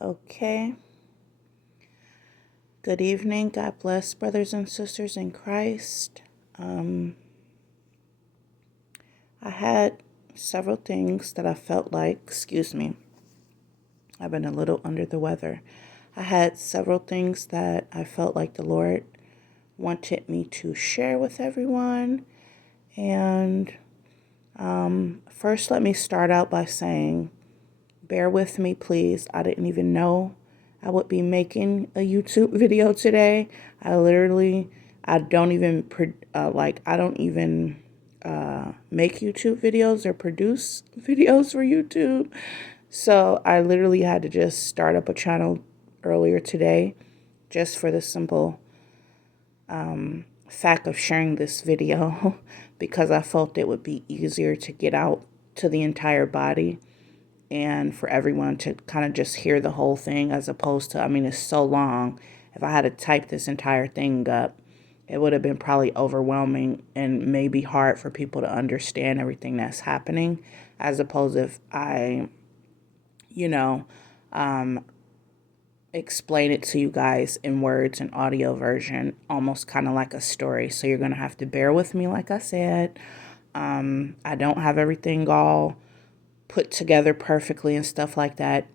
Okay. Good evening. God bless, brothers and sisters in Christ. I had several things that I felt like, I've been a little under the weather. I had several things that I felt like the Lord wanted me to share with everyone. And first, let me start out by saying, bear with me, please. I didn't even know I would be making a YouTube video today. I don't even make YouTube videos or produce videos for YouTube. So I literally had to just start up a channel earlier today just for the simple fact of sharing this video because I felt it would be easier to get out to the entire body and for everyone to kind of just hear the whole thing as opposed to, it's so long. If I had to type this entire thing up, it would have been probably overwhelming and maybe hard for people to understand everything that's happening, as opposed if I, you know, explain it to you guys in words and audio version, almost kind of like a story. So you're going to have to bear with me, like I said. I don't have everything all put together perfectly and stuff like that.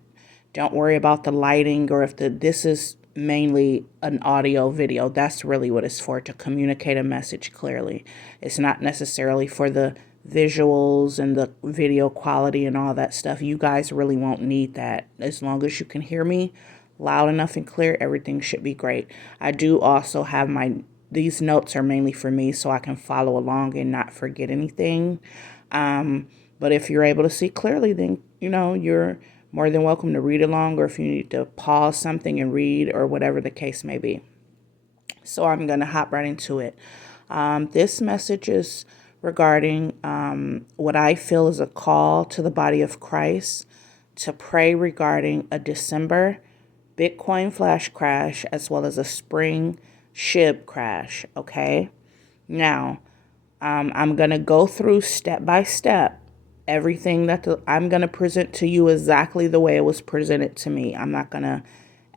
Don't worry about the lighting or if this is mainly an audio video. That's really what it's for, to communicate a message clearly. It's not necessarily for the visuals and the video quality and all that stuff. You guys really won't need that. As long as you can hear me loud enough and clear, everything should be great. I do also have these notes are mainly for me so I can follow along and not forget anything. But if you're able to see clearly, then, you're more than welcome to read along, or if you need to pause something and read or whatever the case may be. So I'm going to hop right into it. This message is regarding what I feel is a call to the body of Christ to pray regarding a December Bitcoin flash crash as well as a spring SHIB crash. Okay. Now, I'm going to go through step by step everything that I'm going to present to you exactly the way it was presented to me. I'm not going to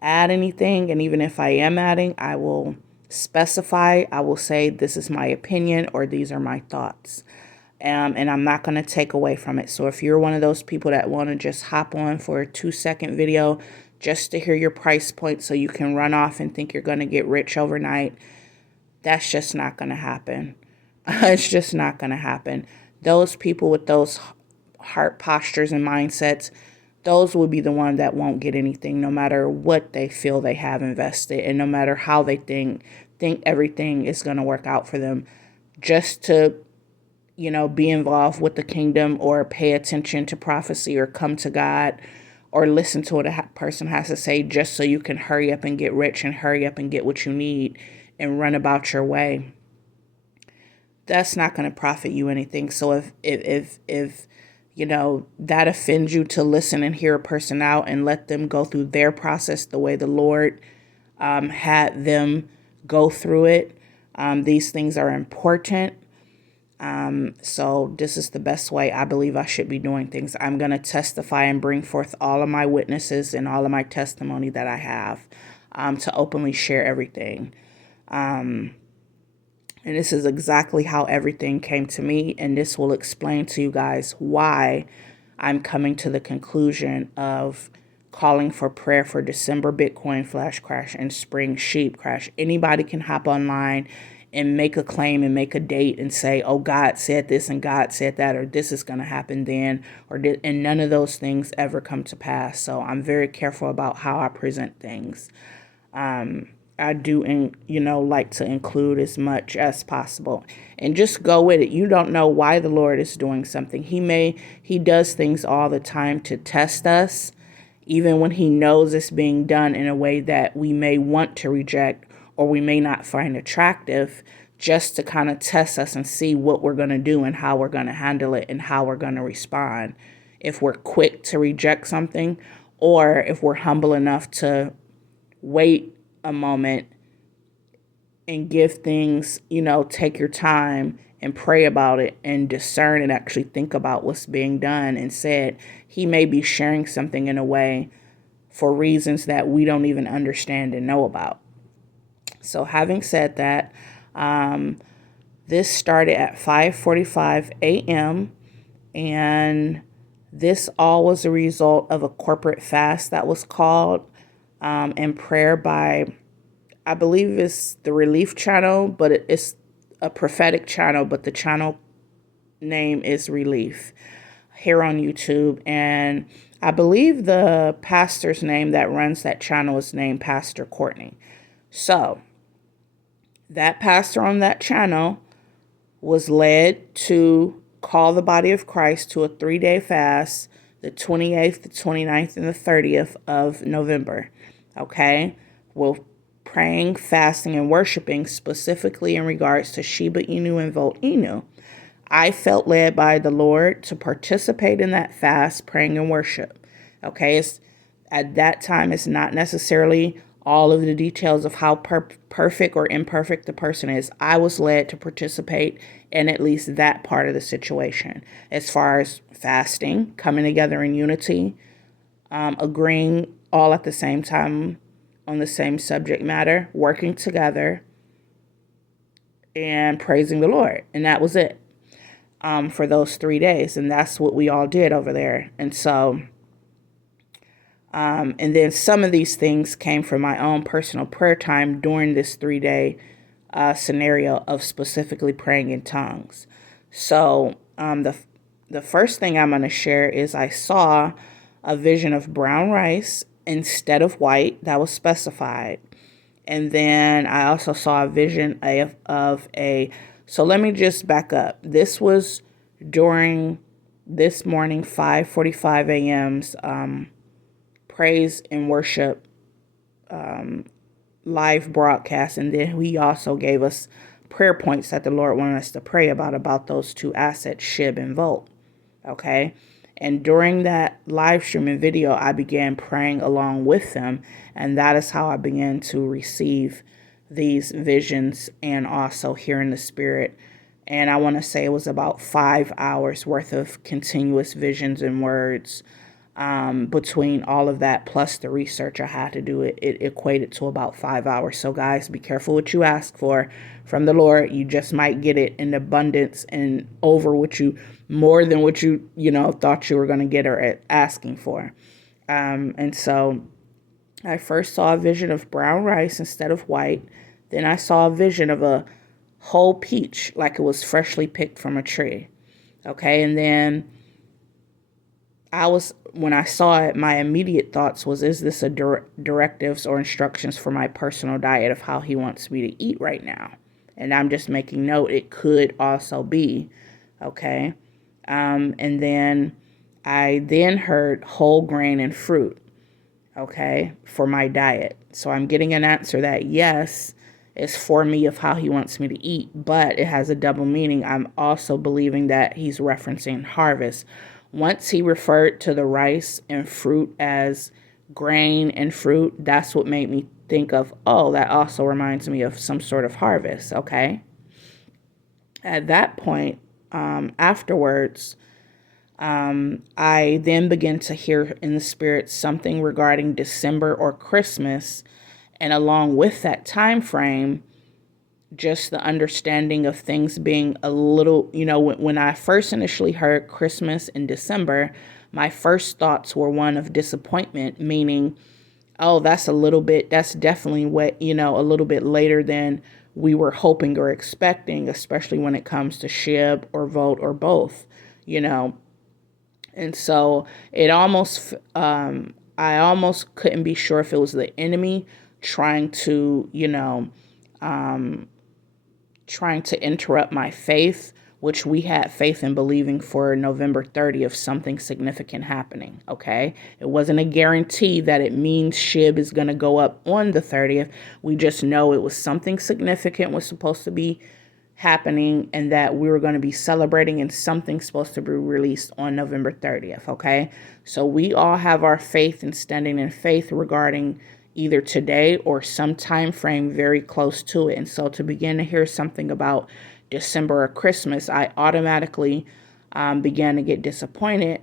add anything. And even if I am adding, I will specify. I will say this is my opinion or these are my thoughts. And I'm not going to take away from it. So if you're one of those people that want to just hop on for a 2-second video just to hear your price point so you can run off and think you're going to get rich overnight, that's just not going to happen. It's just not going to happen. Those people with those heart postures and mindsets, those will be the one that won't get anything, no matter what they feel they have invested and no matter how they think everything is going to work out for them. Just to, be involved with the kingdom or pay attention to prophecy or come to God or listen to what a person has to say just so you can hurry up and get rich and hurry up and get what you need and run about your way. That's not going to profit you anything. So if that offends you to listen and hear a person out and let them go through their process the way the Lord had them go through it, these things are important. So this is the best way I believe I should be doing things. I'm going to testify and bring forth all of my witnesses and all of my testimony that I have to openly share everything. And this is exactly how everything came to me. And this will explain to you guys why I'm coming to the conclusion of calling for prayer for December Bitcoin flash crash and spring SHIB crash. Anybody can hop online and make a claim and make a date and say, oh, God said this and God said that, or this is going to happen then, and none of those things ever come to pass. So I'm very careful about how I present things. I do, like to include as much as possible and just go with it. You don't know why the Lord is doing something. He does things all the time to test us, even when he knows it's being done in a way that we may want to reject or we may not find attractive, just to kind of test us and see what we're going to do and how we're going to handle it and how we're going to respond. If we're quick to reject something or if we're humble enough to wait a moment and give things, take your time and pray about it and discern and actually think about what's being done and said. He may be sharing something in a way for reasons that we don't even understand and know about. So having said that, this started at 5:45 a.m. and this all was a result of a corporate fast that was called and prayer by, I believe it's the Relief channel, but it's a prophetic channel, but the channel name is Relief here on YouTube. And I believe the pastor's name that runs that channel is named Pastor Courtney. So that pastor on that channel was led to call the body of Christ to a 3-day fast, the 28th, the 29th, and the 30th of November. Okay? Well, praying, fasting, and worshiping specifically in regards to Shiba Inu and Volt Inu. I felt led by the Lord to participate in that fast, praying, and worship. Okay? At that time, it's not necessarily all of the details of how perfect or imperfect the person is. I was led to participate in at least that part of the situation, as far as fasting, coming together in unity, agreeing all at the same time on the same subject matter, working together, and praising the Lord. And that was it for those 3 days. And that's what we all did over there. And so... and then some of these things came from my own personal prayer time during this 3-day scenario of specifically praying in tongues. So the first thing I'm going to share is I saw a vision of brown rice instead of white that was specified. And then I also saw a vision of a, so let me just back up. This was during this morning, 5:45 a.m.'s praise and worship live broadcast. And then he also gave us prayer points that the Lord wanted us to pray about those two assets, SHIB and Volt. Okay. And during that live streaming video, I began praying along with them. And that is how I began to receive these visions and also hearing the Spirit. And I want to say it was about 5 hours worth of continuous visions and words. Between all of that plus the research I had to do, it equated to about 5 hours. So guys, be careful what you ask for from the Lord. You just might get it in abundance and over what you, more than what you thought you were going to get or asking for. And so I first saw a vision of brown rice instead of white. Then I saw a vision of a whole peach, like it was freshly picked from a tree. Okay. And then when I saw it, my immediate thoughts was, is this a directives or instructions for my personal diet of how he wants me to eat right now? And I'm just making note, it could also be, okay? And then I heard whole grain and fruit, okay, for my diet. So I'm getting an answer that yes, is for me of how he wants me to eat, but it has a double meaning. I'm also believing that he's referencing harvest. Once he referred to the rice and fruit as grain and fruit, that's what made me think of, oh, that also reminds me of some sort of harvest, okay? At that point, afterwards, I then began to hear in the Spirit something regarding December or Christmas, and along with that time frame, just the understanding of things being a little, when I first initially heard Christmas in December, my first thoughts were one of disappointment, meaning, oh, that's definitely what, a little bit later than we were hoping or expecting, especially when it comes to SHIB or Volt or both, And so it almost, I almost couldn't be sure if it was the enemy trying to, trying to interrupt my faith, which we had faith in believing for November 30th, something significant happening, okay? It wasn't a guarantee that it means SHIB is going to go up on the 30th. We just know it was something significant was supposed to be happening and that we were going to be celebrating and something supposed to be released on November 30th, okay? So we all have our faith and standing in faith regarding either today or some time frame very close to it. And so to begin to hear something about December or Christmas, I automatically began to get disappointed.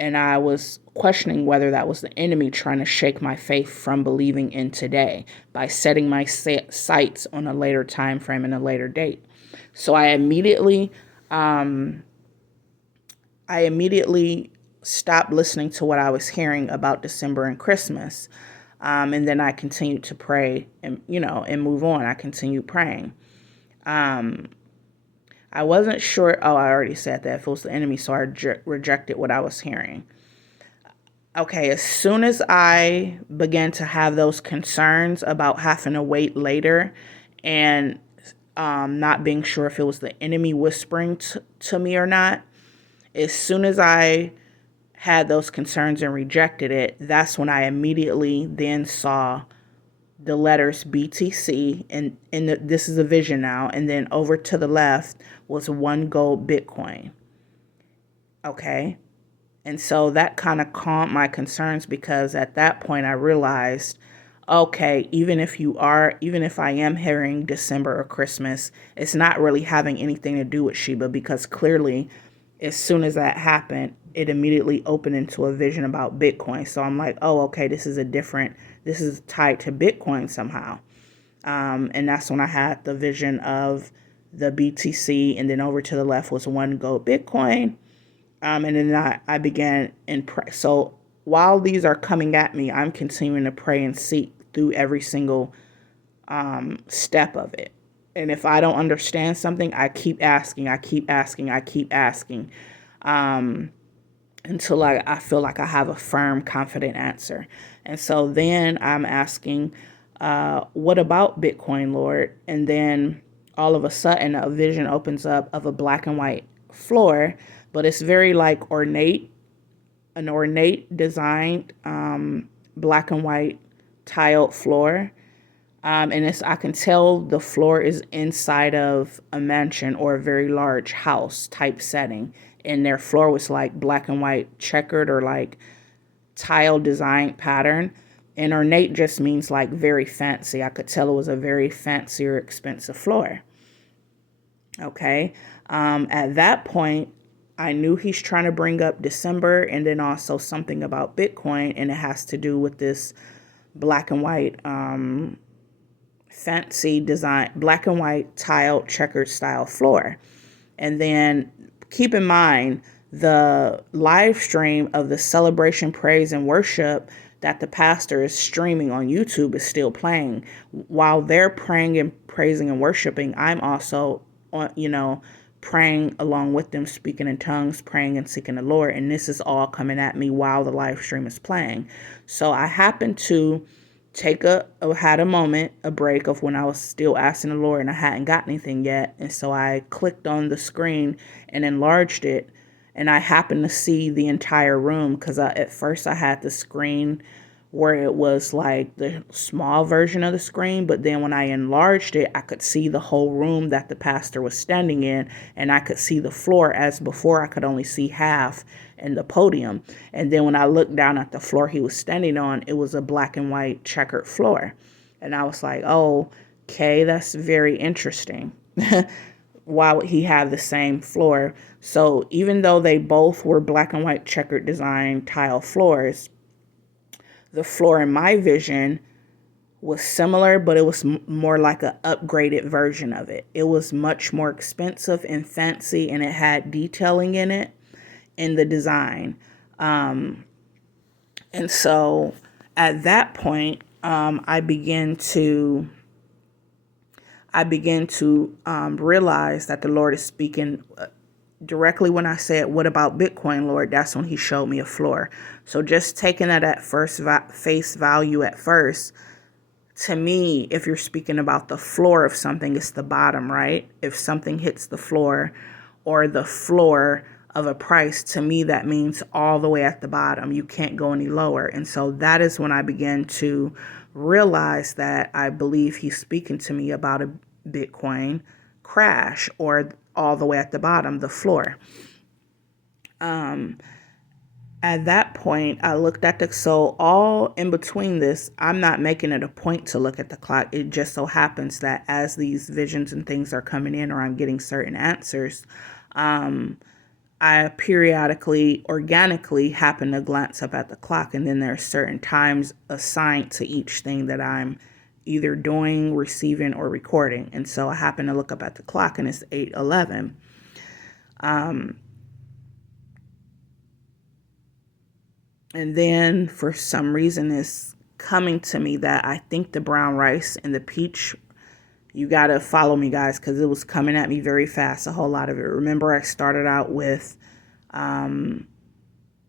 And I was questioning whether that was the enemy trying to shake my faith from believing in today by setting my sights on a later time frame and a later date. So I immediately stopped listening to what I was hearing about December and Christmas. And then I continued to pray and, and move on. I continued praying. I wasn't sure. Oh, I already said that if it was the enemy, so I rejected what I was hearing. Okay, as soon as I began to have those concerns about having to wait later and not being sure if it was the enemy whispering to me or not, as soon as I had those concerns and rejected it, that's when I immediately then saw the letters BTC, and this is a vision now, and then over to the left was one gold Bitcoin. Okay. And so that kind of calmed my concerns, because at that point I realized, okay, even if I am hearing December or Christmas, it's not really having anything to do with Shiba, because clearly as soon as that happened, it immediately opened into a vision about Bitcoin. So I'm like, oh, okay, this is tied to Bitcoin somehow. And that's when I had the vision of the BTC, and then over to the left was one gold Bitcoin. And then I began in pray. So while these are coming at me, I'm continuing to pray and seek through every single step of it. And if I don't understand something, I keep asking, until I feel like I have a firm, confident answer. And so then I'm asking, what about Bitcoin, Lord? And then all of a sudden a vision opens up of a black and white floor, but it's very like an ornate designed black and white tiled floor. And I can tell the floor is inside of a mansion or a very large house type setting. And their floor was like black and white checkered or like tile design pattern. And ornate just means like very fancy. I could tell it was a very fancy or expensive floor. Okay. At that point, I knew he's trying to bring up December and then also something about Bitcoin, and it has to do with this black and white fancy design, black and white tiled checkered style floor. And then keep in mind the live stream of the celebration, praise, and worship that the pastor is streaming on YouTube is still playing. While they're praying and praising and worshiping, I'm also, praying along with them, speaking in tongues, praying and seeking the Lord. And this is all coming at me while the live stream is playing. So I happened to had a moment, a break of when I was still asking the Lord and I hadn't got anything yet. And so I clicked on the screen and enlarged it. And I happened to see the entire room, because at first I had the screen where it was like the small version of the screen. But then when I enlarged it, I could see the whole room that the pastor was standing in, and I could see the floor, as before I could only see half in the podium. And then when I looked down at the floor he was standing on, it was a black and white checkered floor. And I was like, oh, okay, that's very interesting. Why would he have the same floor? So even though they both were black and white checkered design tile floors, the floor in my vision was similar, but it was more like an upgraded version of it. It was much more expensive and fancy, and it had detailing in it in the design. And so at that point, I began to realize that the Lord is speaking directly. When I said, what about Bitcoin, Lord? That's when he showed me a floor. So just taking that at first face value at first, to me, if you're speaking about the floor of something, it's the bottom, right? If something hits the floor or the floor of a price, to me, that means all the way at the bottom. You can't go any lower. And so that is when I began to realize that I believe he's speaking to me about a Bitcoin crash, or all the way at the bottom, the floor. At that point, I looked at so all in between this, I'm not making it a point to look at the clock. It just so happens that as these visions and things are coming in, or I'm getting certain answers, I periodically, organically happen to glance up at the clock, and then there are certain times assigned to each thing that I'm either doing, receiving, or recording. And so I happen to look up at the clock, and it's 8:11. And then for some reason it's coming to me that I think the brown rice and the peach, you got to follow me, guys, because it was coming at me very fast, a whole lot of it. Remember, I started out with the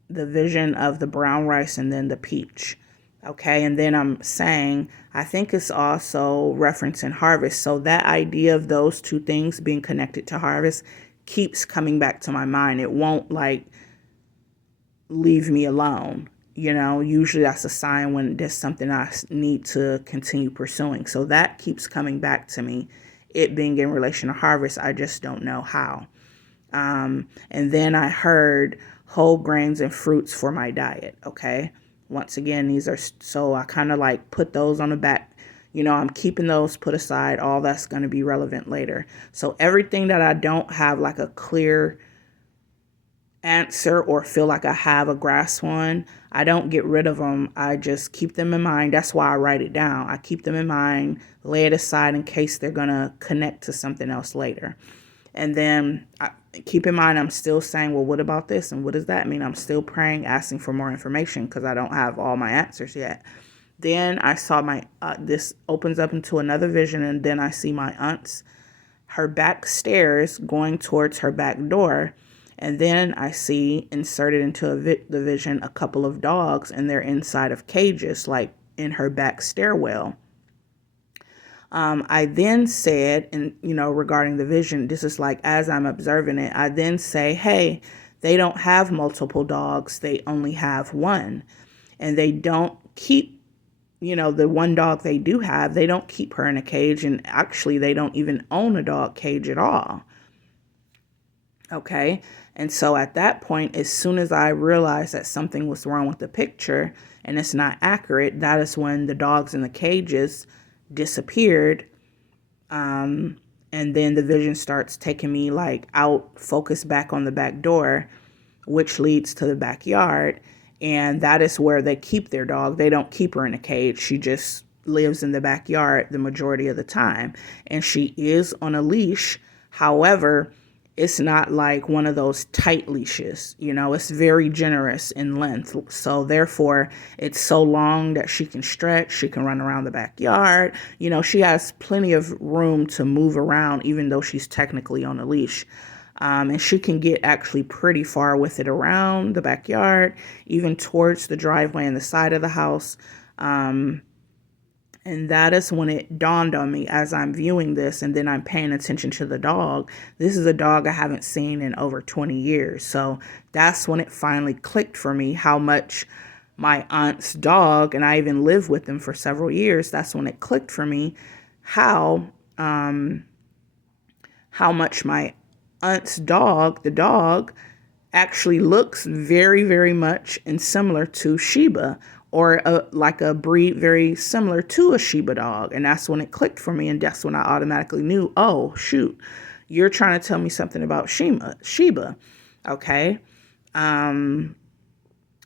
vision of the brown rice and then the peach. Okay, and then I'm saying, I think it's also referencing harvest. So that idea of those two things being connected to harvest keeps coming back to my mind. It won't like leave me alone. Usually that's a sign when there's something I need to continue pursuing. So that keeps coming back to me. It being in relation to harvest, I just don't know how. And then I heard whole grains and fruits for my diet. Okay. Once again, these are, so I kind of like put those on the back. I'm keeping those put aside. All that's going to be relevant later. So everything that I don't have like a clear answer or feel like I have a grasp on, I don't get rid of them. I just keep them in mind. That's why I write it down. I keep them in mind, lay it aside in case they're going to connect to something else later. And then keep in mind, I'm still saying, well, what about this? And what does that mean? I'm still praying, asking for more information because I don't have all my answers yet. Then I saw this opens up into another vision, and then I see my aunt's, her back stairs going towards her back door. And then I see inserted into the vision a couple of dogs, and they're inside of cages, like in her back stairwell. I then said, and regarding the vision, this is like as I'm observing it, I then say, hey, they don't have multiple dogs. They only have one. And they don't keep, the one dog they do have, they don't keep her in a cage. And actually, they don't even own a dog cage at all. Okay. And so at that point, as soon as I realized that something was wrong with the picture and it's not accurate, that is when the dogs in the cages disappeared. And then the vision starts taking me like out, focus back on the back door, which leads to the backyard. And that is where they keep their dog. They don't keep her in a cage. She just lives in the backyard the majority of the time. And she is on a leash. However, it's not like one of those tight leashes, it's very generous in length. So therefore, it's so long that she can stretch, she can run around the backyard. She has plenty of room to move around, even though she's technically on a leash. And she can get actually pretty far with it around the backyard, even towards the driveway and the side of the house. And that is when it dawned on me as I'm viewing this, and then I'm paying attention to the dog. This is a dog I haven't seen in over 20 years. So that's when it finally clicked for me how much my aunt's dog, and I even lived with them for several years. That's when it clicked for me how much my aunt's dog, the dog, actually looks very, very much and similar to Shiba, or like a breed very similar to a Shiba dog. And that's when it clicked for me. And that's when I automatically knew, oh, shoot, you're trying to tell me something about Shiba. Okay. And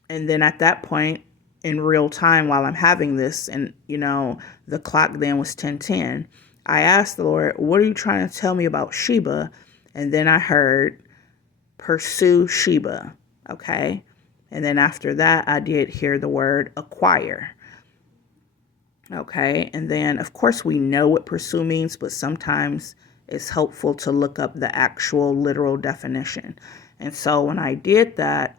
then at that point in real time, while I'm having this, and, the clock then was 10:10, I asked the Lord, what are you trying to tell me about Shiba? And then I heard, pursue Shiba. Okay. And then after that, I did hear the word acquire. Okay. And then, of course, we know what pursue means, but sometimes it's helpful to look up the actual literal definition. And so when I did that,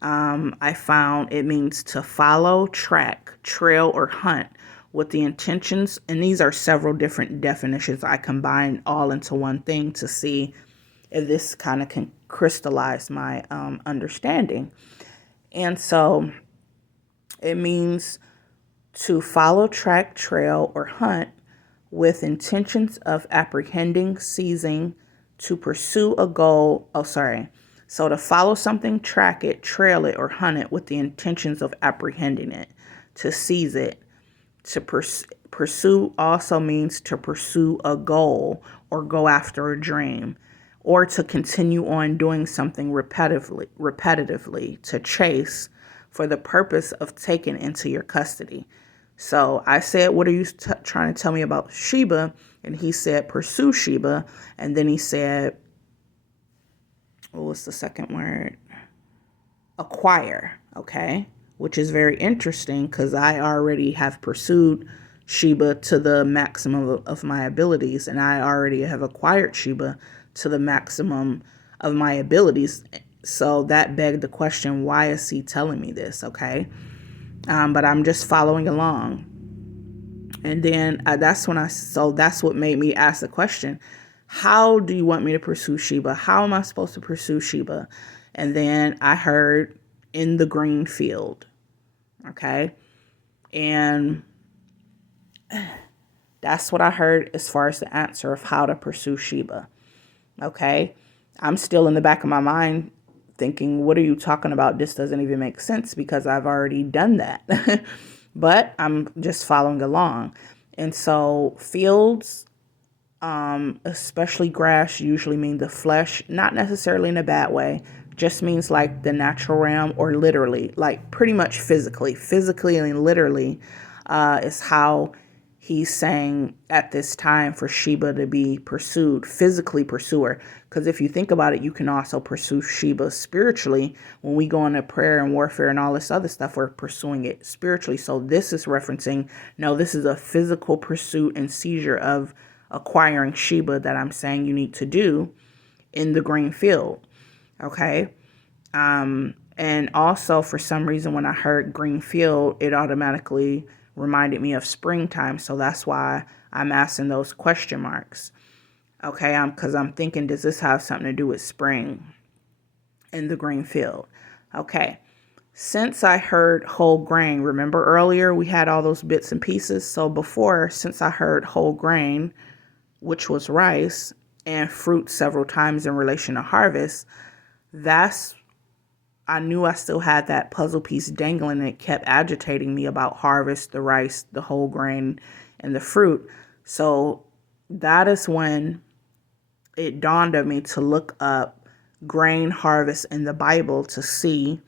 I found it means to follow, track, trail, or hunt with the intentions. And these are several different definitions. I combined all into one thing to see if this kind of can crystallize my understanding. And so it means to follow, track, trail, or hunt with intentions of apprehending, seizing, to pursue a goal. So to follow something, track it, trail it, or hunt it with the intentions of apprehending it, to seize it. To pursue also means to pursue a goal or go after a dream, or to continue on doing something repetitively to chase for the purpose of taking into your custody. So I said, what are you trying to tell me about Shiba? And he said, pursue Shiba. And then he said, what was the second word? Acquire. Okay. Which is very interesting because I already have pursued Shiba to the maximum of my abilities, and I already have acquired Shiba to the maximum of my abilities. So that begged the question, why is he telling me this? Okay. But I'm just following along. And then that's what made me ask the question, how do you want me to pursue Shiba? How am I supposed to pursue Shiba? And then I heard in the green field. Okay. And that's what I heard as far as the answer of how to pursue Shiba. Okay. I'm still in the back of my mind thinking, what are you talking about? This doesn't even make sense because I've already done that. But I'm just following along. And so fields, especially grass, usually mean the flesh, not necessarily in a bad way, just means like the natural realm, or literally, like pretty much physically and literally is how he's saying at this time for Shiba to be pursued, physically pursue her. Because if you think about it, you can also pursue Shiba spiritually. When we go into prayer and warfare and all this other stuff, we're pursuing it spiritually. So this is referencing, no, this is a physical pursuit and seizure of acquiring Shiba that I'm saying you need to do in the green field. Okay. And also for some reason, when I heard green field, it automatically reminded me of springtime. So that's why I'm asking those question marks. Okay. Because I'm thinking, does this have something to do with spring in the green field? Okay. Since I heard whole grain, remember earlier we had all those bits and pieces. So before, since I heard whole grain, which was rice, and fruit several times in relation to harvest, I knew I still had that puzzle piece dangling, and it kept agitating me about harvest, the rice, the whole grain, and the fruit. So that is when it dawned on me to look up grain harvest in the Bible to see,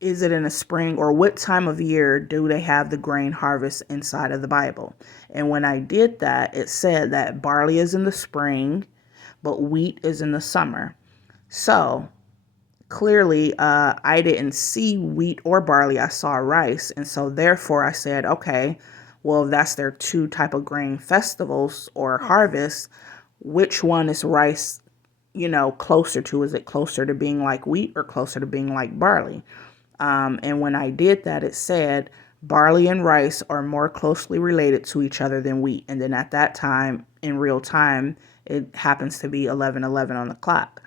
is it in the spring, or what time of year do they have the grain harvest inside of the Bible? And when I did that, it said that barley is in the spring, but wheat is in the summer. So clearly, I didn't see wheat or barley. I saw rice. And so therefore I said, okay, well, if that's their two type of grain festivals or harvests, which one is rice, closer to? Is it closer to being like wheat or closer to being like barley? And when I did that, it said barley and rice are more closely related to each other than wheat. And then at that time, in real time, it happens to be 11:11 on the clock.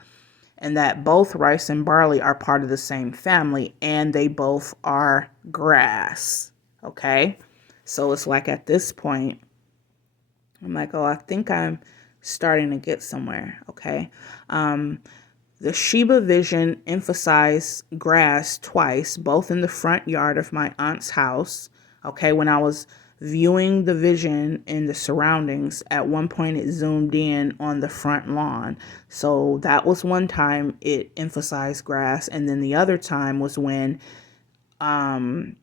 And that both rice and barley are part of the same family, and they both are grass. Okay? So it's like at this point, I'm like, oh, I think I'm starting to get somewhere. Okay? The Shiba Vision emphasized grass twice, both in the front yard of my aunt's house. Okay, when I was viewing the vision in the surroundings, at one point it zoomed in on the front lawn. So that was one time it emphasized grass. And then the other time was when I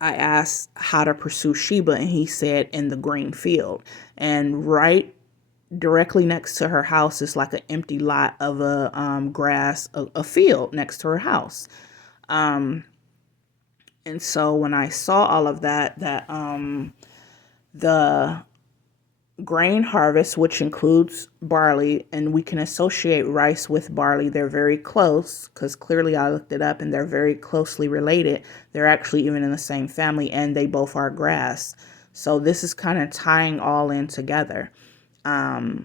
asked how to pursue Shiba, and he said in the green field. And right directly next to her house is like an empty lot of a field next to her house. And so when I saw all of that the grain harvest, which includes barley, and we can associate rice with barley, they're very close, because clearly I looked it up and they're very closely related. They're actually even in the same family, and they both are grass. So this is kind of tying all in together. All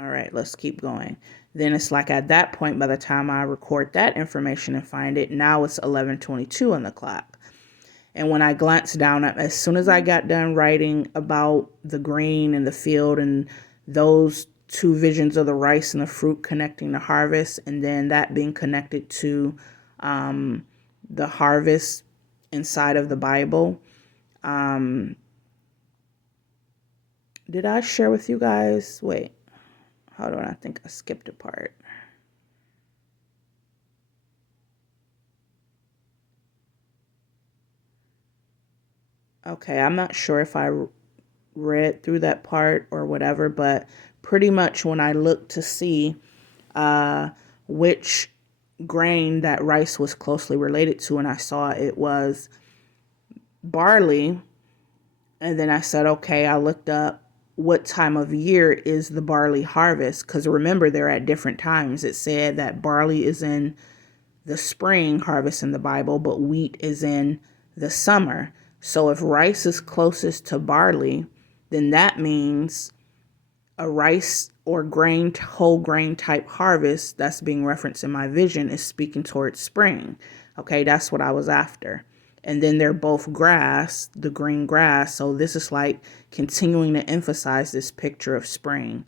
right, let's keep going. Then it's like at that point, by the time I record that information and find it, now it's 11:22 on the clock. And when I glanced down, as soon as I got done writing about the green and the field and those two visions of the rice and the fruit connecting the harvest, and then that being connected to the harvest inside of the Bible, Did I share with you guys? Wait, hold on. I think I skipped a part. Okay, I'm not sure if I read through that part or whatever, but pretty much when I looked to see which grain that rice was closely related to, and I saw it was barley, and then I said, okay, I looked up what time of year is the barley harvest, because remember, they're at different times. It said that barley is in the spring harvest in the Bible, but wheat is in the summer. So if rice is closest to barley, then that means a rice or grain, whole grain type harvest that's being referenced in my vision is speaking towards spring. Okay, that's what I was after. And then they're both grass, the green grass. So this is like continuing to emphasize this picture of spring.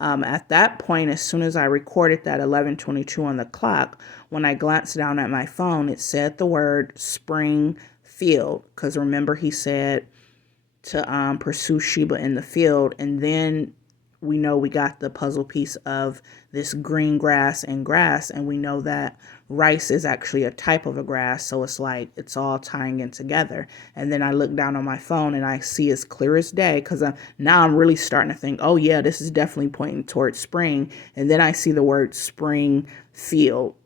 At that point, as soon as I recorded that 11:22 on the clock, when I glanced down at my phone, it said the word spring field. Because remember, he said to pursue Shiba in the field. And then we know we got the puzzle piece of this green grass, and we know that rice is actually a type of a grass, so it's like it's all tying in together. And then I look down on my phone and I see as clear as day, because now I'm really starting to think, oh yeah, this is definitely pointing towards spring. And then I see the word spring field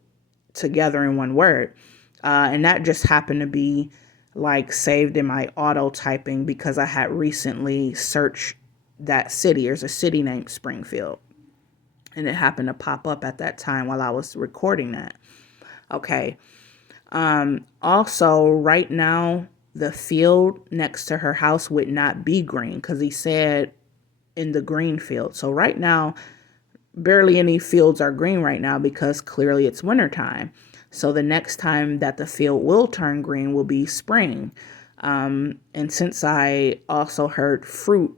together in one word, and that just happened to be like saved in my auto typing because I had recently searched that city. There's a city named Springfield, and it happened to pop up at that time while I was recording that. Okay. Also, right now, the field next to her house would not be green because he said in the green field. So right now, barely any fields are green right now because clearly it's wintertime. So the next time that the field will turn green will be spring. And since I also heard fruit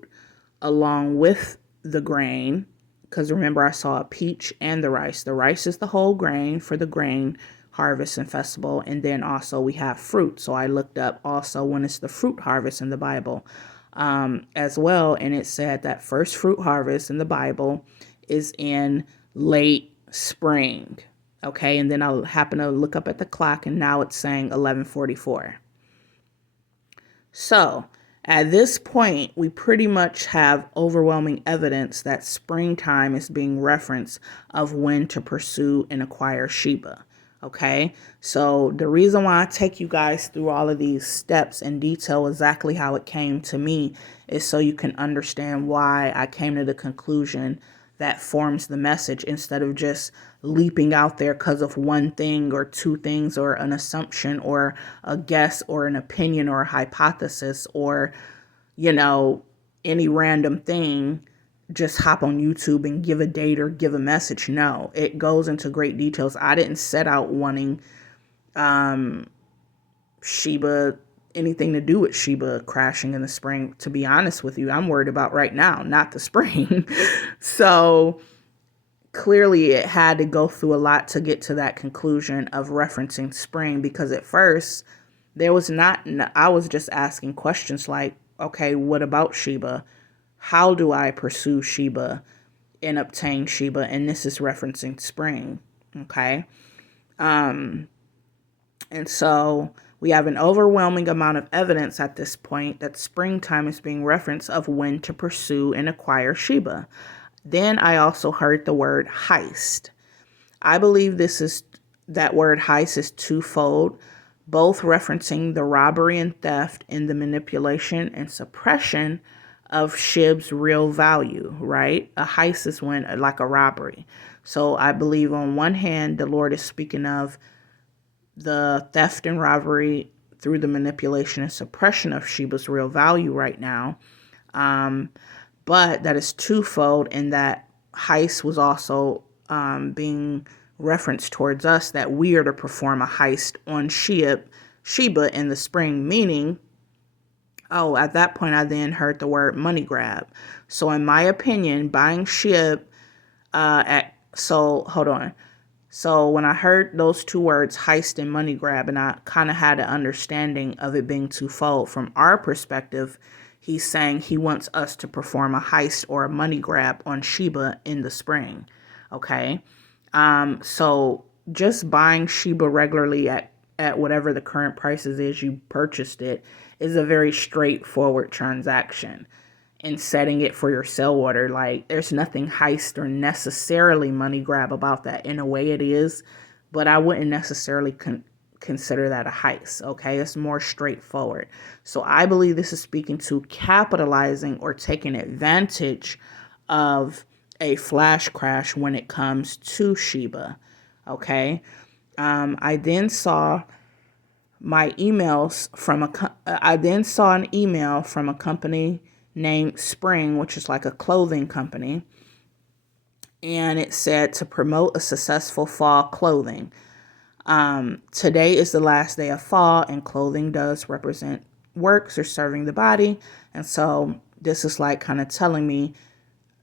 along with the grain, because remember I saw a peach and the rice. The rice is the whole grain for the grain harvest and festival, and then also we have fruit. So I looked up also when it's the fruit harvest in the Bible as well, and it said that first fruit harvest in the Bible is in late spring. Okay, and then I happen to look up at the clock, and now it's saying 11:44. So at this point, we pretty much have overwhelming evidence that springtime is being referenced of when to pursue and acquire Shiba. Okay, so the reason why I take you guys through all of these steps in detail, exactly how it came to me, is so you can understand why I came to the conclusion that forms the message, instead of just leaping out there because of one thing or two things or an assumption or a guess or an opinion or a hypothesis or, any random thing. Just hop on YouTube and give a date or give a message. No, it goes into great details. I didn't set out wanting Shiba, anything to do with Shiba crashing in the spring. To be honest with you, I'm worried about right now, not the spring. So clearly it had to go through a lot to get to that conclusion of referencing spring, because at first I was just asking questions like, okay, what about Shiba? How do I pursue Shiba and obtain Shiba? And this is referencing spring. Okay. And so we have an overwhelming amount of evidence at this point that springtime is being referenced of when to pursue and acquire Shiba. Then I also heard the word heist. I believe that word heist is twofold, both referencing the robbery and theft and the manipulation and suppression of SHIB's real value, right? A heist is like a robbery. So I believe on one hand, the Lord is speaking of the theft and robbery through the manipulation and suppression of Shiba's real value right now. But that is twofold in that heist was also being referenced towards us, that we are to perform a heist on Shiba in the spring, meaning, at that point I then heard the word money grab. So in my opinion, buying SHIB hold on. So when I heard those two words, heist and money grab, and I kind of had an understanding of it being twofold from our perspective, he's saying he wants us to perform a heist or a money grab on Shiba in the spring. Okay. So just buying Shiba regularly at whatever the current prices is you purchased it is a very straightforward transaction. And setting it for your sell order, like there's nothing heist or necessarily money grab about that. In a way it is, but I wouldn't necessarily consider that a heist. Okay, it's more straightforward. So I believe this is speaking to capitalizing or taking advantage of a flash crash when it comes to Shiba. Okay. I then saw an email from a company named Spring, which is like a clothing company. And it said to promote a successful fall clothing. Today is the last day of fall, and clothing does represent works or serving the body. And so this is like kind of telling me,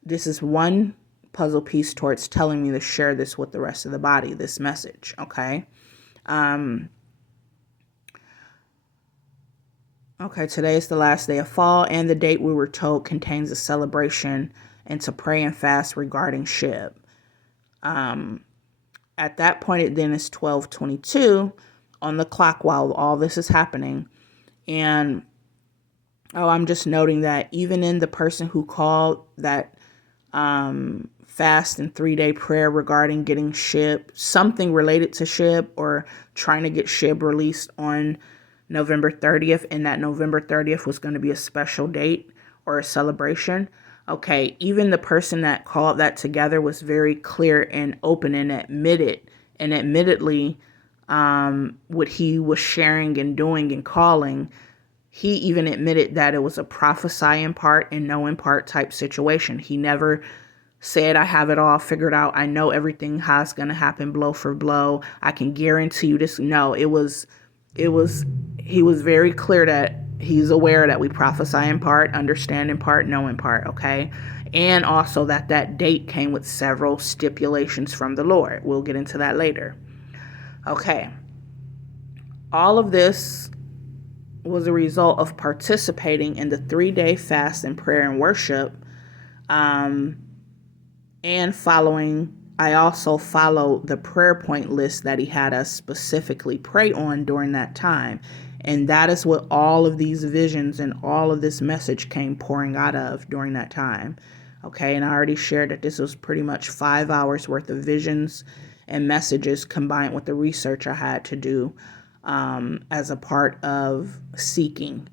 this is one puzzle piece towards telling me to share this with the rest of the body, this message. Okay. Okay, today is the last day of fall, and the date we were told contains a celebration and to pray and fast regarding Shib. At that point, it then is 12:22 on the clock while all this is happening. And, I'm just noting that even in the person who called that fast and 3-day prayer regarding getting Shib, something related to Shib or trying to get Shib released on November 30th, and that November 30th was going to be a special date or a celebration. Okay, even the person that called that together was very clear and open and admittedly what he was sharing and doing and calling. He even admitted that it was a prophesy in part and know in part type situation. He never said, I have it all figured out. I know everything how it's going to happen blow for blow. I can guarantee you this. No, he was very clear that he's aware that we prophesy in part, understand in part, know in part, okay? And also that date came with several stipulations from the Lord. We'll get into that later. Okay. All of this was a result of participating in the 3-day fast and prayer and worship, and I also followed the prayer point list that he had us specifically pray on during that time. And that is what all of these visions and all of this message came pouring out of during that time. Okay, and I already shared that this was pretty much 5 hours worth of visions and messages combined with the research I had to do as a part of seeking.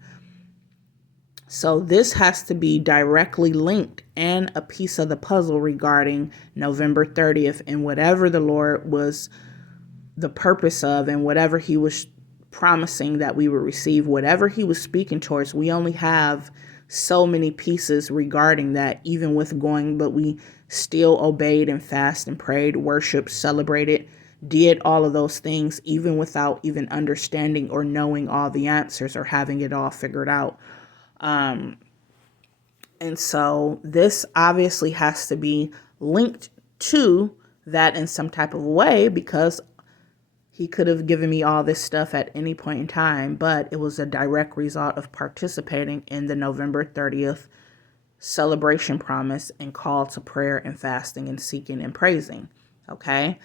So this has to be directly linked and a piece of the puzzle regarding November 30th and whatever the Lord was the purpose of and whatever he was promising that we would receive, whatever he was speaking towards. We only have so many pieces regarding that, even with going, but we still obeyed and fasted and prayed, worshiped, celebrated, did all of those things, even without even understanding or knowing all the answers or having it all figured out. And so this obviously has to be linked to that in some type of way, because he could have given me all this stuff at any point in time, but it was a direct result of participating in the November 30th celebration promise and call to prayer and fasting and seeking and praising. Okay.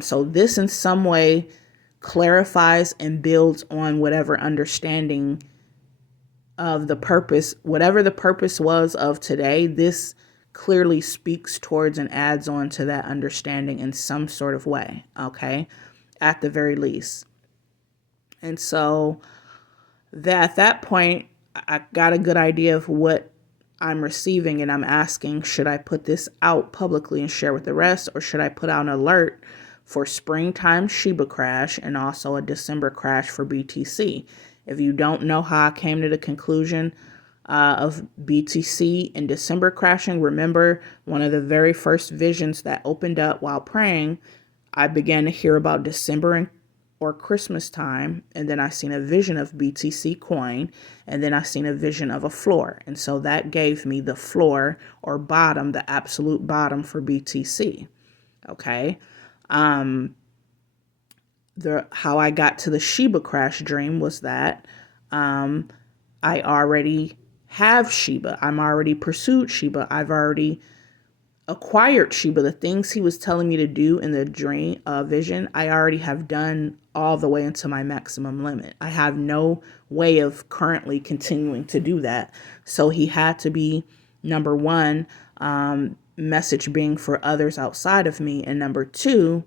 So this in some way clarifies and builds on whatever understanding of the purpose, whatever the purpose was of today. This clearly speaks towards and adds on to that understanding in some sort of way. Okay. At the very least. And so at that point, I got a good idea of what I'm receiving, and I'm asking, should I put this out publicly and share with the rest, or should I put out an alert for springtime Shiba crash and also a December crash for BTC? If you don't know how I came to the conclusion of BTC and December crashing, remember one of the very first visions that opened up while praying, I began to hear about December or Christmas time, and then I seen a vision of BTC coin, and then I seen a vision of a floor. And so that gave me the floor or bottom, the absolute bottom for BTC. Okay. How I got to the Shiba crash dream was that I already have Shiba. I'm already pursued Shiba. I've already acquired Shiba. The things he was telling me to do in the dream vision, I already have done all the way into my maximum limit. I have no way of currently continuing to do that. So he had to be, number one, message being for others outside of me. And number two,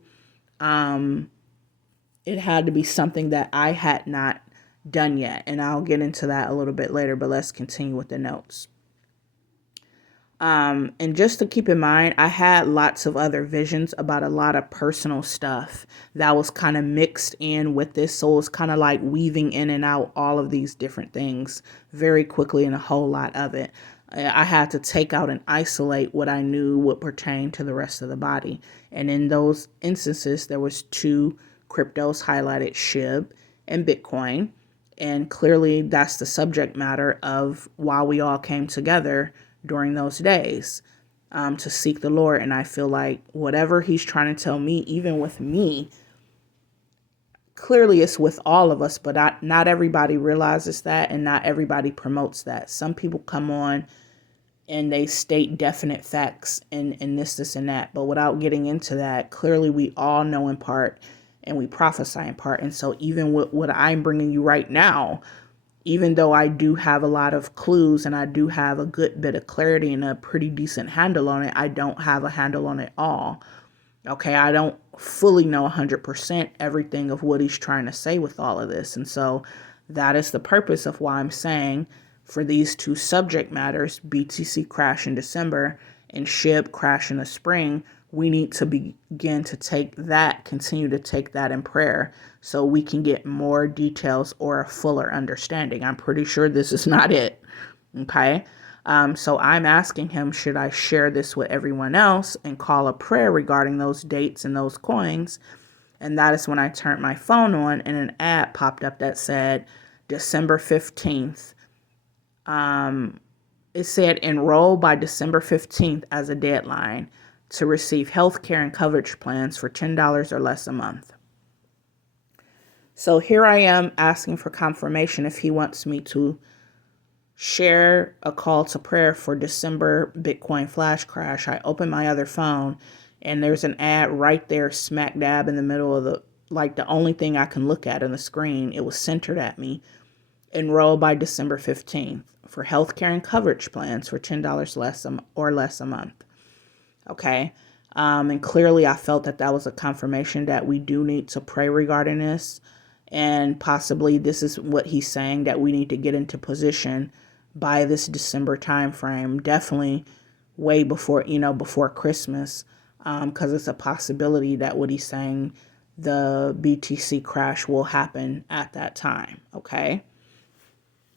it had to be something that I had not done yet. And I'll get into that a little bit later, but let's continue with the notes. And just to keep in mind, I had lots of other visions about a lot of personal stuff that was kind of mixed in with this. So it was kind of like weaving in and out all of these different things very quickly, and a whole lot of it. I had to take out and isolate what I knew would pertain to the rest of the body. And in those instances, there was two cryptos highlighted, SHIB and Bitcoin. And clearly that's the subject matter of why we all came together during those days, to seek the Lord. And I feel like whatever he's trying to tell me, even with me, clearly it's with all of us, but not everybody realizes that, and not everybody promotes that. Some people come on and they state definite facts and this, and that. But without getting into that, clearly we all know in part and we prophesy in part. And so even with what I'm bringing you right now, even though I do have a lot of clues and I do have a good bit of clarity and a pretty decent handle on it, I don't have a handle on it all. Okay, I don't fully know 100% everything of what he's trying to say with all of this. And so that is the purpose of why I'm saying for these two subject matters, BTC crash in December and SHIB crash in the spring, we need to begin to continue to take that in prayer so we can get more details or a fuller understanding. I'm pretty sure this is not it. Okay. So I'm asking him, should I share this with everyone else and call a prayer regarding those dates and those coins? And that is when I turned my phone on and an ad popped up that said December 15th. It said enroll by December 15th as a deadline to receive health care and coverage plans for $10 or less a month. So here I am asking for confirmation if he wants me to share a call to prayer for December Bitcoin flash crash. I open my other phone and there's an ad right there smack dab in the middle of the only thing I can look at on the screen. It was centered at me. Enroll by December 15th for healthcare and coverage plans for $10 less or less a month. Okay. And clearly I felt that was a confirmation that we do need to pray regarding this. And possibly this is what he's saying, that we need to get into position by this December time frame, definitely way before, before Christmas, because it's a possibility that what he's saying, the BTC crash will happen at that time. Okay.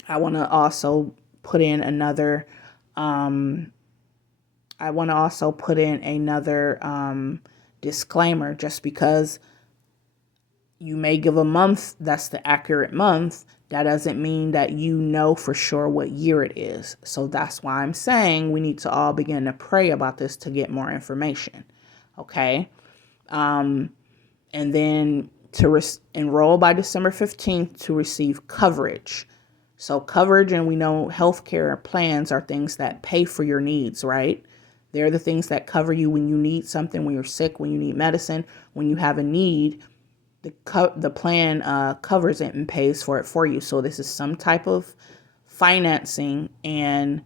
I want to also put in another, disclaimer. Just because you may give a month that's the accurate month, that doesn't mean that you know for sure what year it is. So that's why I'm saying we need to all begin to pray about this to get more information. Okay. And then to enroll by December 15th to receive coverage. So coverage, and we know healthcare plans are things that pay for your needs, right? They're the things that cover you when you need something, when you're sick, when you need medicine, when you have a need. The plan covers it and pays for it for you. So this is some type of financing and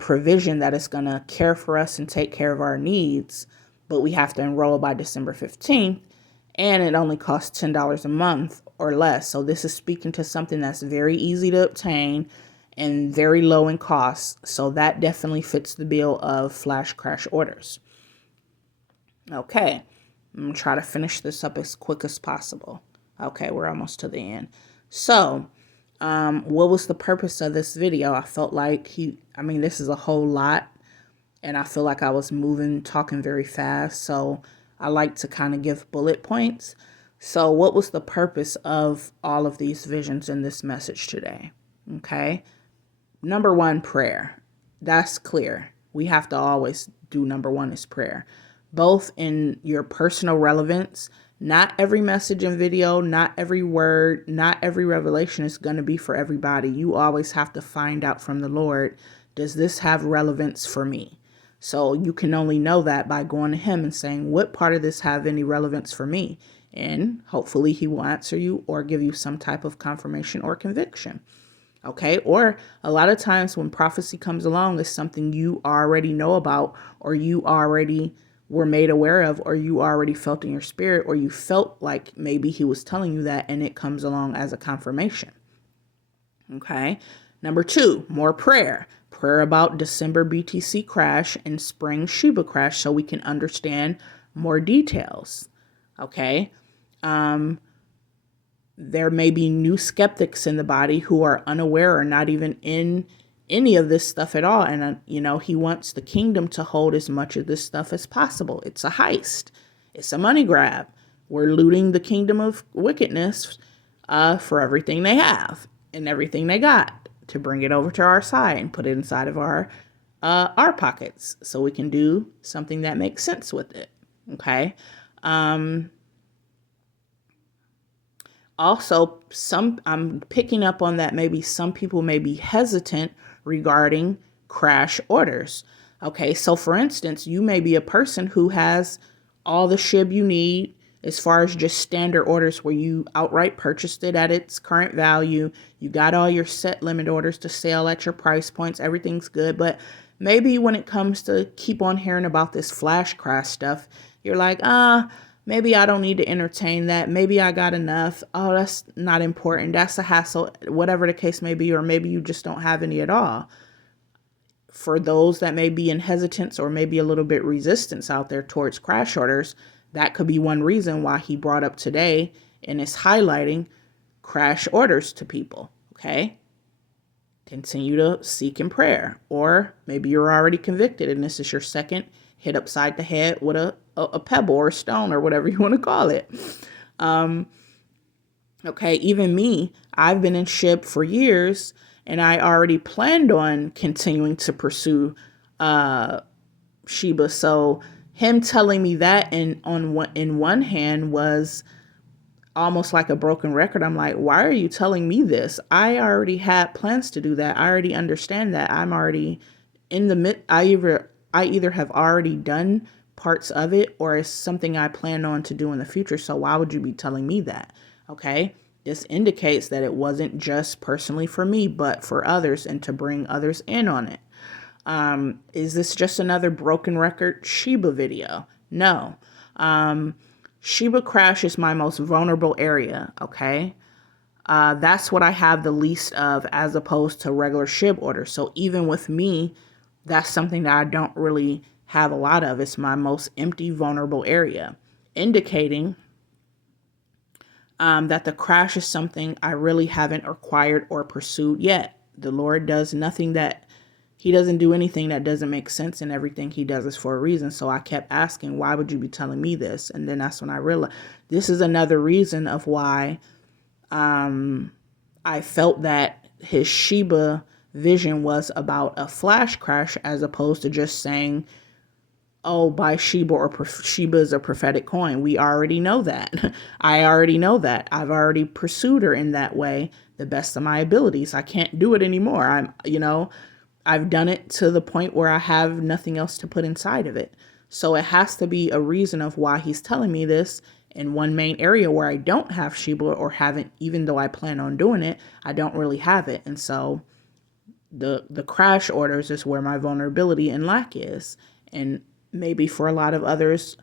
provision that is going to care for us and take care of our needs. But we have to enroll by December 15th. And it only costs $10 a month or less. So this is speaking to something that's very easy to obtain and very low in cost. So that definitely fits the bill of flash crash orders. Okay. I'm going to try to finish this up as quick as possible. Okay, we're almost to the end. So, what was the purpose of this video? I felt like this is a whole lot. And I feel like I was talking very fast. So I like to kind of give bullet points. So what was the purpose of all of these visions in this message today? Okay. Number one, prayer. That's clear. We have to always do number one is prayer, both in your personal relevance Not every message and video, not every word, not every revelation is going to be for everybody. You always have to find out from the Lord, does this have relevance for me? So you can only know that by going to him and saying, what part of this have any relevance for me? And hopefully he will answer you or give you some type of confirmation or conviction. Okay. Or a lot of times when prophecy comes along, it's something you already know about, or you already were made aware of, or you already felt in your spirit, or you felt like maybe he was telling you that, and it comes along as a confirmation. Okay. Number 2, more prayer. Prayer about December BTC crash and spring Shiba crash so we can understand more details. Okay. There may be new skeptics in the body who are unaware or not even in any of this stuff at all. And, he wants the kingdom to hold as much of this stuff as possible. It's a heist. It's a money grab. We're looting the kingdom of wickedness for everything they have and everything they got to bring it over to our side and put it inside of our pockets so we can do something that makes sense with it. Okay. Also, I'm picking up on that maybe some people may be hesitant regarding crash orders. Okay, so for instance, you may be a person who has all the SHIB you need as far as just standard orders where you outright purchased it at its current value. You got all your set limit orders to sell at your price points. Everything's good. But maybe when it comes to keep on hearing about this flash crash stuff, you're like, maybe I don't need to entertain that. Maybe I got enough. Oh, that's not important. That's a hassle, whatever the case may be. Or maybe you just don't have any at all. For those that may be in hesitance or maybe a little bit resistance out there towards crash orders, that could be one reason why he brought up today and is highlighting crash orders to people. Okay. Continue to seek in prayer. Or maybe you're already convicted and this is your second hit upside the head with a pebble or a stone or whatever you want to call it. Okay, even me, I've been in SHIB for years and I already planned on continuing to pursue Shiba. So him telling me that in one hand was almost like a broken record. I'm like, why are you telling me this? I already had plans to do that. I already understand that. I'm already in the mid. I either have already done parts of it or it's something I plan on to do in the future. So why would you be telling me that? Okay. This indicates that it wasn't just personally for me, but for others and to bring others in on it. Is this just another broken record Shiba video? No. Shiba crash is my most vulnerable area. Okay. That's what I have the least of as opposed to regular SHIB orders. So even with me, that's something that I don't really have a lot of. It's my most empty, vulnerable area, indicating that the crash is something I really haven't acquired or pursued yet. The Lord does nothing he doesn't do anything that doesn't make sense, and everything he does is for a reason. So I kept asking, why would you be telling me this? And then that's when I realized this is another reason of why I felt that his Shiba vision was about a flash crash as opposed to just saying, oh, buy Shiba or Shiba is a prophetic coin. We already know that. I already know that. I've already pursued her in that way, the best of my abilities. I can't do it anymore. I've done it to the point where I have nothing else to put inside of it. So it has to be a reason of why he's telling me this. In one main area where I don't have Shiba or haven't, even though I plan on doing it, I don't really have it. And so the crash orders is where my vulnerability and lack is. And maybe for a lot of others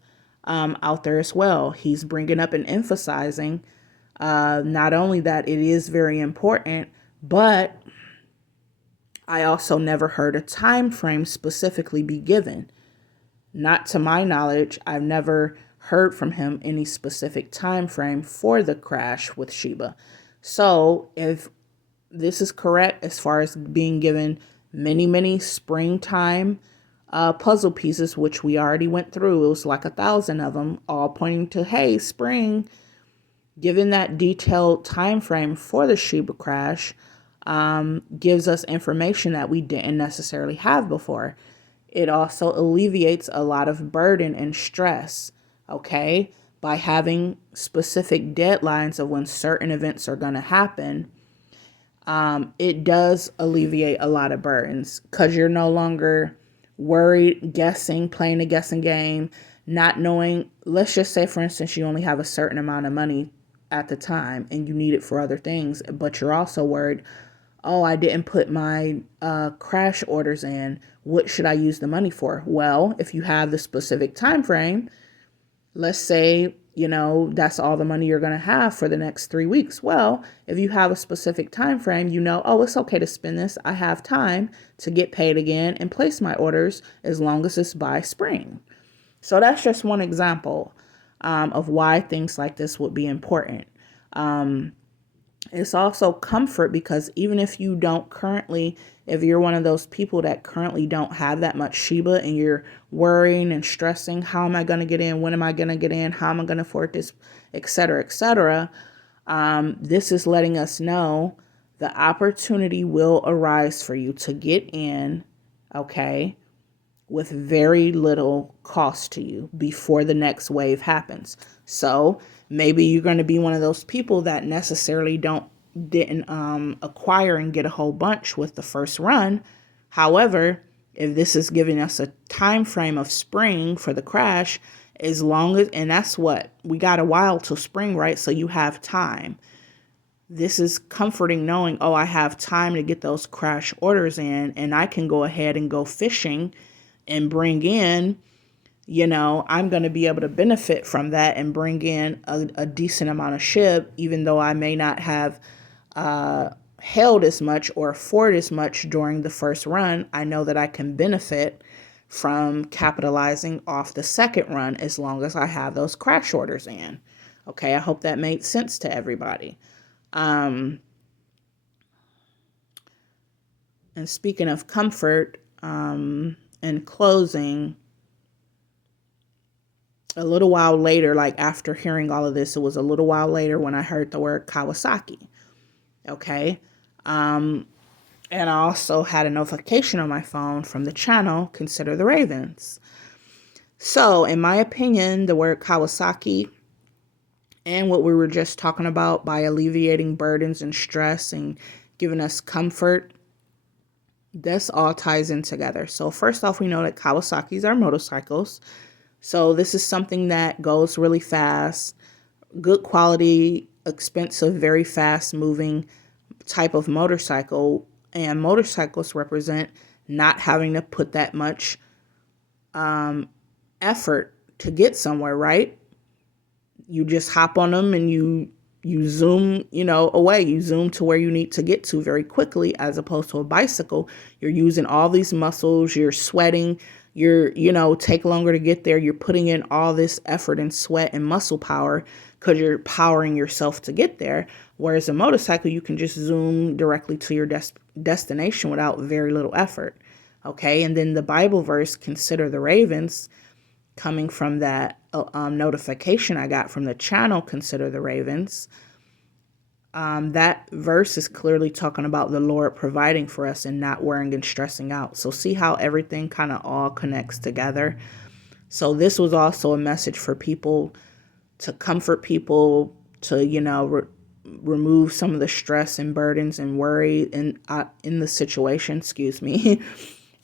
out there as well, he's bringing up and emphasizing not only that it is very important, but I also never heard a time frame specifically be given. Not to my knowledge, I've never heard from him any specific time frame for the crash with Shiba. So if this is correct as far as being given many springtime puzzle pieces, which we already went through, it was like 1,000 of them, all pointing to, hey, spring. Given that detailed time frame for the Shiba crash, gives us information that we didn't necessarily have before. It also alleviates a lot of burden and stress. Okay. by having specific deadlines of when certain events are going to happen, it does alleviate a lot of burdens because you're no longer worried, guessing, playing a guessing game, not knowing. Let's just say, for instance, you only have a certain amount of money at the time and you need it for other things, but you're also worried, oh, I didn't put my crash orders in. What should I use the money for? Well, if you have the specific time frame, let's say, that's all the money you're going to have for the next 3 weeks. Well, if you have a specific time frame, oh, it's okay to spend this. I have time to get paid again and place my orders as long as it's by spring. So that's just one example of why things like this would be important. It's also comfort because even if you don't currently, if you're one of those people that currently don't have that much Shiba and you're worrying and stressing, how am I going to get in? When am I going to get in? How am I going to afford this, etc., etc. This is letting us know the opportunity will arise for you to get in, okay, with very little cost to you before the next wave happens. So maybe you're going to be one of those people that necessarily didn't acquire and get a whole bunch with the first run. However, if this is giving us a time frame of spring for the crash, as long as, and that's what, we got a while till spring, right? So you have time. This is comforting knowing, oh, I have time to get those crash orders in and I can go ahead and go fishing and bring in, I'm going to be able to benefit from that and bring in a decent amount of SHIB, even though I may not have held as much or afford as much during the first run. I know that I can benefit from capitalizing off the second run as long as I have those crash orders in. Okay, I hope that made sense to everybody. And speaking of comfort, in closing, a little while later, like after hearing all of this, it was a little while later when I heard the word Kawasaki. Okay. And I also had a notification on my phone from the channel, Consider the Ravens. So in my opinion, the word Kawasaki and what we were just talking about by alleviating burdens and stress and giving us comfort, this all ties in together. So first off, we know that Kawasaki's are motorcycles. So this is something that goes really fast, good quality, expensive, very fast moving type of motorcycle. And motorcycles represent not having to put that much effort to get somewhere, right? You just hop on them and you zoom, away. You zoom to where you need to get to very quickly, as opposed to a bicycle. You're using all these muscles, you're sweating, take longer to get there. You're putting in all this effort and sweat and muscle power because you're powering yourself to get there. Whereas a motorcycle, you can just zoom directly to your destination without very little effort. Okay. And then the Bible verse, Consider the Ravens, coming from that notification I got from the channel, Consider the Ravens. That verse is clearly talking about the Lord providing for us and not worrying and stressing out. So see how everything kind of all connects together. So this was also a message for people to comfort people, to, remove some of the stress and burdens and worry in the situation, excuse me.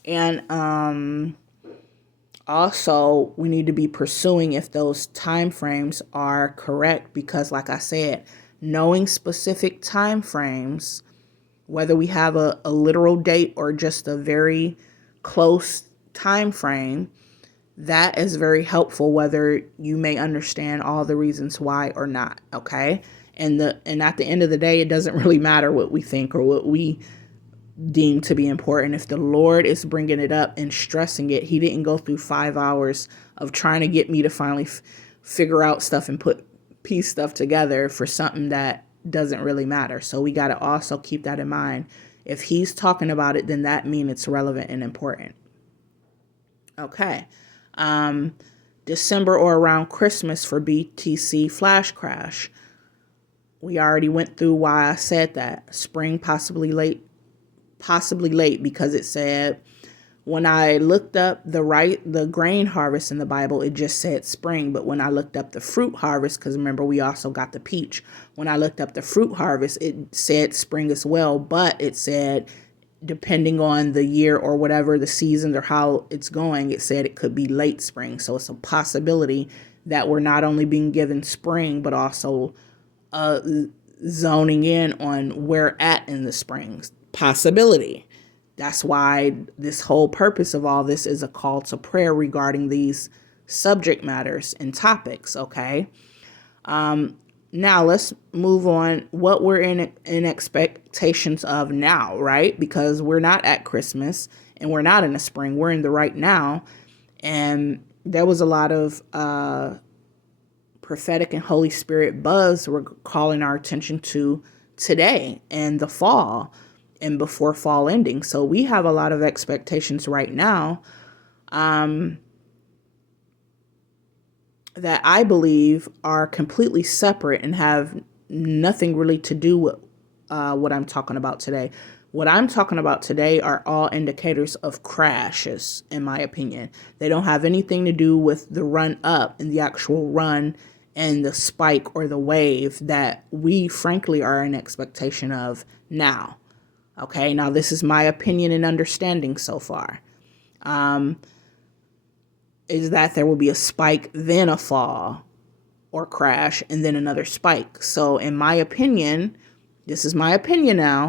And also, we need to be pursuing if those time frames are correct, because like I said, knowing specific time frames, whether we have a literal date or just a very close time frame, that is very helpful, whether you may understand all the reasons why or not, okay? And at the end of the day, it doesn't really matter what we think or what we deem to be important. If the Lord is bringing it up and stressing it, he didn't go through 5 hours of trying to get me to finally figure out stuff and piece stuff together for something that doesn't really matter. So we got to also keep that in mind. If he's talking about it, then that means it's relevant and important. Okay. December or around Christmas for BTC flash crash. We already went through why I said that. Spring, possibly late, because it said When I looked up the grain harvest in the Bible, it just said spring. But when I looked up the fruit harvest, because remember we also got the peach. When I looked up the fruit harvest, it said spring as well, but it said depending on the year or whatever the season or how it's going, it said it could be late spring. So it's a possibility that we're not only being given spring, but also zoning in on where at in the springs. Possibility. That's why this whole purpose of all this is a call to prayer regarding these subject matters and topics, okay? Now let's move on what we're in expectations of now, right? Because we're not at Christmas and we're not in the spring. We're in the right now. And there was a lot of prophetic and Holy Spirit buzz we're calling our attention to today and the fall and before fall ending. So we have a lot of expectations right now that I believe are completely separate and have nothing really to do with what I'm talking about today. What I'm talking about today are all indicators of crashes, in my opinion. They don't have anything to do with the run up and the actual run and the spike or the wave that we frankly are in expectation of now. Okay, now this is my opinion and understanding so far. Is that there will be a spike, then a fall or crash, and then another spike. So in my opinion, this is my opinion now,